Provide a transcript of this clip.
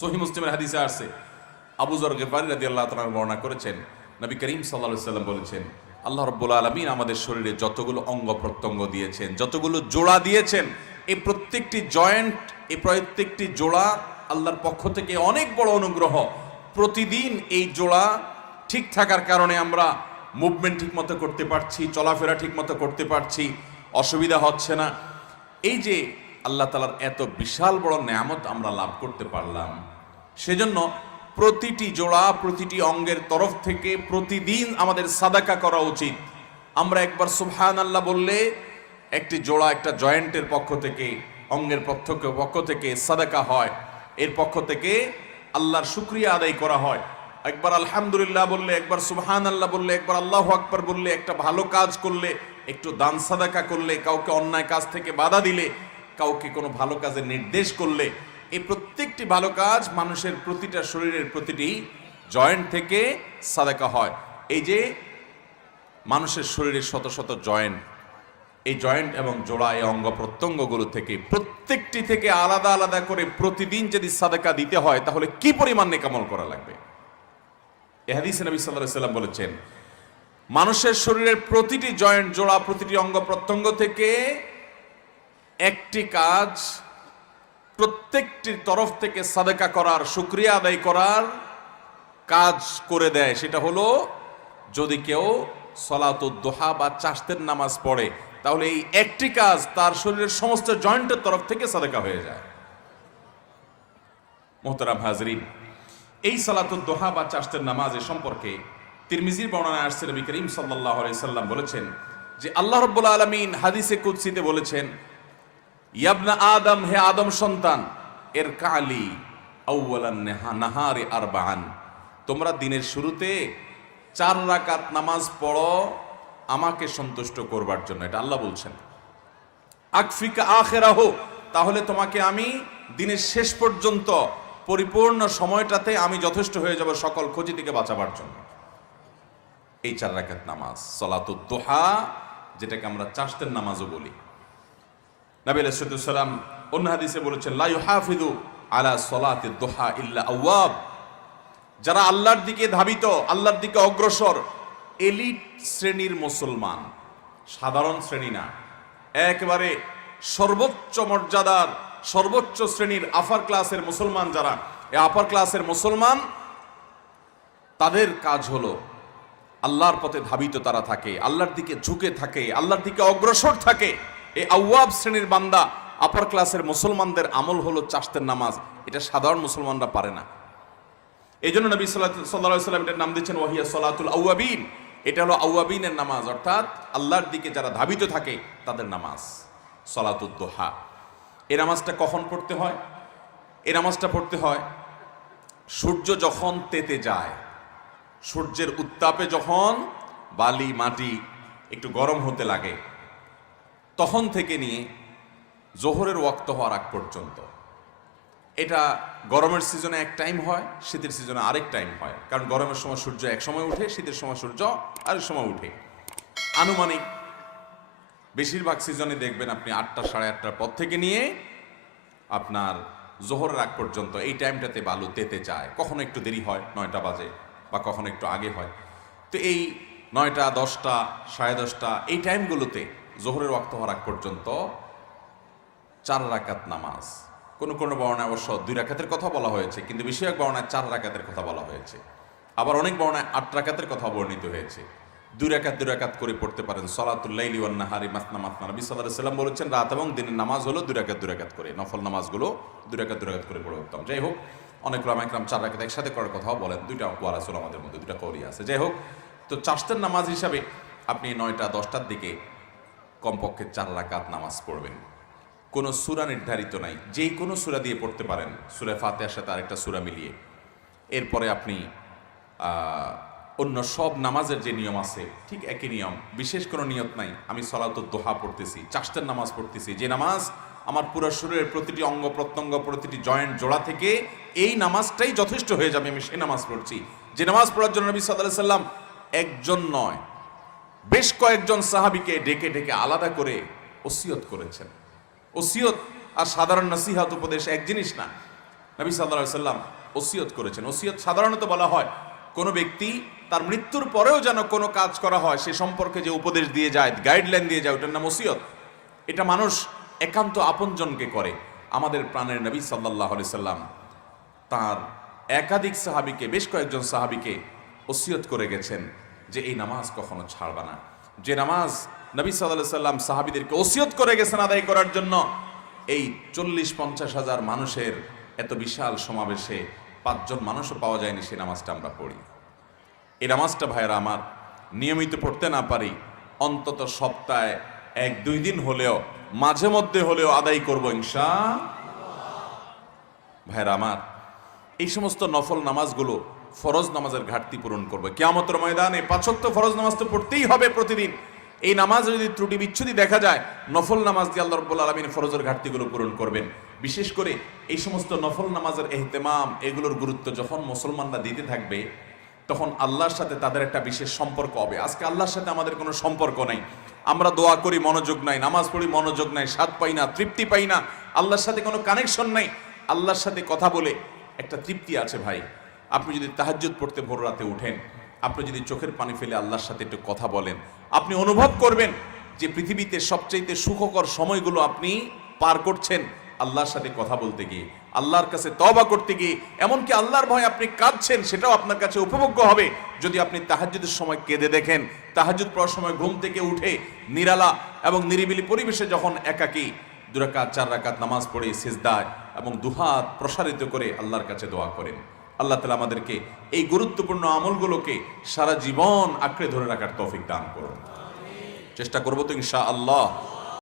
সহিহ মুসলিমের হাদিসে আসছে, আবু যর গিফারী রাদিয়াল্লাহু তাআলা বর্ণনা করেছেন, নবী করিম সাল্লাল্লাহু আলাইহি ওয়াসাল্লাম বলেছেন, আল্লাহ রাব্বুল আলামিন আমাদের শরীরে যতগুলো অঙ্গ প্রত্যঙ্গ দিয়েছেন, যতগুলো জোড়া দিয়েছেন, এই প্রত্যেকটি জয়েন্ট, এই প্রত্যেকটি জোড়া আল্লাহর পক্ষ থেকে অনেক বড় অনুগ্রহ। প্রতিদিন এই জোড়া ঠিক থাকার কারণে আমরা মুভমেন্ট ঠিক মতো করতে পারছি, চলাফেরা ঠিক মতো করতে পারছি, অসুবিধা হচ্ছে না। এই যে আল্লাহ তাআলার এত বিশাল বড় নেয়ামত আমরা লাভ করতে পারলাম, সেজন্য প্রতিটি জোড়া, প্রতিটি অঙ্গের তরফ থেকে প্রতিদিন আমাদের সাদাকা করা উচিত। আমরা একবার সুবহানাল্লাহ বললে একটি জোড়া, একটা জয়েন্টের পক্ষ থেকে, অঙ্গের পক্ষ থেকে সাদাকা হয়, এর পক্ষ থেকে আল্লাহর শুকরিয়া আদায় করা হয়। একবার আলহামদুলিল্লাহ বললে, একবার সুবহানাল্লাহ বললে, একবার আল্লাহু আকবার বললে, একটা ভালো কাজ করলে, একটু দান সাদাকা করলে, কাউকে অন্যায় কাজ থেকে বাধা দিলে, কাউকে কোনো ভালো কাজের নির্দেশ করলে, এই প্রত্যেকটি ভালো কাজ মানুষের প্রতিটা শরীরের প্রতিটি জয়েন্ট থেকে সাদাকা হয়। এই যে মানুষের শরীরের শত শত জয়েন্ট, এই জয়েন্ট এবং জোড়া, এই অঙ্গ প্রত্যঙ্গগুলো থেকে প্রত্যেকটি থেকে আলাদা আলাদা করে প্রতিদিন যদি সাদাকা দিতে হয়, তাহলে কি পরিমাণ নেকামল করা লাগবে। এই হাদিসে নবী সাল্লাল্লাহু আলাইহি ওয়াসাল্লাম বলেছেন, মানুষের শরীরের প্রতিটি জয়েন্ট, জোড়া, প্রতিটি অঙ্গ প্রত্যঙ্গ থেকে একটি কাজ প্রত্যেকটির তরফ থেকে সাদাকা করার, শুকরিয়া আদায় করার কাজ করে দেয়। সেটা হলো, যদি কেউ সলাতুদ দুহা বা চাশতের নামাজ পড়ে, তাহলে এই একটি কাজ তার শরীরের সমস্ত জয়েন্টের তরফ থেকে সাদাকা হয়ে যায়। মোহতারাম হাজরিন, এই সালাতুদ দুহা বা চাশতের নামাজের সম্পর্কে তিরমিজির বর্ণনায় আসছে, নবী করিম সাল্লাল্লাহু আলাইহি সাল্লাম বলেছেন যে আল্লাহ রাব্বুল আলামিন হাদিসে কুদসিতে বলেছেন, ইয়াবনা আদম, হে আদম সন্তান, এর কালি আউয়ালান নাহারি আরবাআন, তোমরা দিনের শুরুতে 4 রাকাত নামাজ পড়ো আমাকে সন্তুষ্ট করবার জন্য। এটা আল্লাহ বলছেন। আকফিকা আখিরাহু, তাহলে তোমাকে আমি দিনের শেষ পর্যন্ত পরিপূর্ণ সময়টাতে আমি যথেষ্ট হয়ে যাব সকল ক্ষতি থেকে বাঁচাবার জন্য। এই 4 রাকাত নামাজ সালাতুদ দুহা, যেটাকে আমরা চাশতের নামাজও বলি। নবী আলাইহিস সালাম অন্য হাদিসে বলেছেন, লা ইউহাফিযু আলা সালাতিদ দুহা ইল্লা আওয়াব, যারা আল্লাহর দিকে ধাবিত, আল্লাহর দিকে অগ্রসর, এলিট শ্রেণীর মুসলমান, সাধারণ শ্রেণী না, একেবারে সর্বোচ্চ মর্যাদার, সর্বোচ্চ শ্রেণীর আপার ক্লাসের মুসলমান, যারা এই আপার ক্লাসের মুসলমান, তাদের কাজ হলো আল্লাহর পথে ধাবিত তারা থাকে, আল্লাহর দিকে ঝুঁকে থাকে, আল্লাহর দিকে অগ্রসর থাকে। এই আওয়াব শ্রেণীর বান্দা, আপার ক্লাসের মুসলমানদের আমল হলো চাশতের নামাজ। এটা সাধারণ মুসলমানরা পারে না। এই জন্য নবী সাল্লাল্লাহু আলাইহি ওয়াসাল্লাম এটার নাম দিচ্ছেন ওয়াহিয়া সালাতুল আওয়াবিন। এটা হলো আওয়াবিনের নামাজ, অর্থাৎ আল্লাহর দিকে যারা ধাবিত থাকে তাদের নামাজ, সালাতুদ দুহা। এই নামাজটা কখন পড়তে হয়? এই নামাজটা পড়তে হয় সূর্য যখন তেতে যায়, সূর্যের উত্তাপে যখন বালি মাটি একটু গরম হতে লাগে, তখন থেকে নিয়ে জোহরের ওয়াক্ত হওয়ার আগ পর্যন্ত। এটা গরমের সিজনে এক টাইম হয়, শীতের সিজনে আরেক টাইম হয়। কারণ গরমের সময় সূর্য এক সময় উঠে, শীতের সময় সূর্য আরেক সময় উঠে। আনুমানিক বেশিরভাগ সিজনে দেখবেন আপনি 8টা, 8:30টার পর থেকে নিয়ে আপনার জোহরের আগ পর্যন্ত এই টাইমটাতে বালু তেতে যায়। কখনো একটু দেরি হয়, 9টা বাজে, বা কখনো একটু আগে হয়। তো এই 9টা, 10টা, 10:30 এই টাইমগুলোতে জোহরের ওয়াক্ত হওয়ার আগ পর্যন্ত 4 রাকাত নামাজ। কোনো কোনো বর্ণায় অবশ্য 2 রাকাতের কথা বলা হয়েছে, কিন্তু বেশিরভাগ বর্ণায় 4 রাকাতের কথা বলা হয়েছে। আবার অনেক বর্ণায় 8 রাকাতের কথা বর্ণিত হয়েছে। 2 রাকাত করে পড়তে পারেন। সলাতুল লাইলি ওয়ান নাহারি মাসনা মাসনা, নবী সাল্লাল্লাহু আলাইহি ওয়াসাল্লাম বলেছেন, রাত এবং দিনের নামাজ হলো 2 রাকাত করে, নফল নামাজগুলো 2 রাকাত করে পড়ে উত্তম। যাই হোক, অনেক উলামা ইকরাম 4 রাকাত একসাথে করার কথাও বলেন। 2টা ওয়াল আছে আমাদের মধ্যে, 2টা কওলি আছে। যাই হোক, তো চাশতের নামাজ হিসাবে আপনি 9টা, 10টার দিকে কমপক্ষে 4 রাকাত নামাজ পড়বেন। কোনো সূরা নির্ধারিত নাই, যেই কোনো সূরা দিয়ে পড়তে পারেন, সূরা ফাতিহার সাথে আরেকটা সূরা মিলিয়ে। এরপরে আপনি অন্য সব নামাজের যে নিয়ম আছে ঠিক একই নিয়ম, বিশেষ কোনো নিয়ত নাই। আমি সালাতুদ দুহা পড়তেছি, চাশতের নামাজ পড়তেছি, যে নামাজ আমার পুরো শরীরের প্রতিটি অঙ্গ প্রত্যঙ্গ, প্রতিটি জয়েন্ট জোড়া থেকে এই নামাজটাই যথেষ্ট হয়ে যাবে, আমি সেই নামাজ পড়ছি। যে নামাজ পড়ার জন্য নবী সাল্লাল্লাহু আলাইহি সাল্লাম একজন নয়, বেশ কয়েকজন সাহাবীকে ডেকে ডেকে আলাদা করে ওসিয়ত করেছেন। ওসিয়ত আর সাধারণ নসিহত উপদেশ এক জিনিস না। নবী সাল্লাল্লাহু আলাইহি সাল্লাম ওসিয়ত করেছেন। ওসিয়ত সাধারণত বলা হয় কোনো ব্যক্তি তার মৃত্যুর পরেও যেন কোনো কাজ করা হয় সে সম্পর্কে যে উপদেশ দিয়ে যায়, গাইডলাইন দিয়ে যায়, ওটার নাম ওসিয়ত। এটা মানুষ একান্ত আপনজনকে করে। আমাদের প্রাণের নবী সাল্লাল্লাহু আলাইহি সাল্লাম তার একাধিক সাহাবীকে, বেশ কয়েকজন সাহাবীকে ওসিয়ত করে গেছেন যে এই নামাজ কখনো ছাড়বা না। যে নামাজ নবী সাল্লাল্লাহু আলাইহি সাল্লাম সাহাবীদেরকে ওসিয়ত করে গেছেন আদায় করার জন্য, এই 40-50 হাজার মানুষের এত বিশাল সমাবেশে 5 জন মানুষও পাওয়া যায়নি সেই নামাজটা আমরা পড়ি। এই নামাজটা ভাইয়েরা আমার নিয়মিত পড়তে না পারি, অন্তত সপ্তাহে 1-2 দিন হলেও, মাঝে মধ্যে হলেও আদায় করব ইনশাআল্লাহ। ভাইয়েরা আমার, এই সমস্ত নফল নামাজগুলো ফরজ নামাজের ঘাটতি পূরণ করবে কিয়ামতের ময়দানে। 5 ওয়াক্ত ফরজ নামাজ তো পড়তেই হবে প্রতিদিন। এই নামাজে যদি ত্রুটি বিচ্ছুতি দেখা যায়, নফল নামাজ দিয়ে আল্লাহ রাব্বুল আলামিন ফরজের ঘাটতিগুলো পূরণ করবেন। বিশেষ করে এই সমস্ত নফল নামাজের ইহতিমাম, এগুলোর গুরুত্ব যখন মুসলমানরা দিতে থাকবে, তখন আল্লাহর সাথে তাদের একটা বিশেষ সম্পর্ক হবে। আজকে আল্লাহর সাথে আমাদের কোনো সম্পর্ক নাই, আমরা দোয়া করি মনোযোগ নাই, নামাজ পড়ি মনোযোগ নাই, স্বাদ পাই না, তৃপ্তি পাই না, আল্লাহর সাথে কোনো কানেকশন নাই। আল্লাহর সাথে কথা বলে একটা তৃপ্তি আছে ভাই। আপনি যদি তাহাজ্জুদ পড়তে ভোর রাতে উঠেন, আপনি যদি চোখের পানি ফেলে আল্লাহর সাথে একটু কথা বলেন, আপনি অনুভব করবেন যে পৃথিবীতে সবচাইতে সুখকর সময়গুলো আপনি পার করছেন আল্লাহর সাথে কথা বলতে গিয়ে, আল্লাহর কাছে তওবা করতে গিয়ে। এমনকি আল্লাহর ভয়ে আপনি কাঁদছেন, সেটাও আপনার কাছে উপভোগ্য হবে যদি আপনি তাহাজ্জুদের সময় কেঁদে দেখেন। তাহাজ্জুদ পড়ার সময় ঘুম থেকে উঠে নিরালা এবং নিরিবিলি পরিবেশে যখন একাকী 2 রাকাত 4 রাকাত নামাজ পড়ে সিজদায় এবং দুহাত প্রসারিত করে আল্লাহর কাছে দোয়া করেন। আল্লাহ তাআলা আমাদেরকে এই গুরুত্বপূর্ণ আমলগুলোকে সারা জীবন আঁকড়ে ধরে রাখার তৌফিক দান করুন। চেষ্টা করব তো ইনশাআল্লাহ।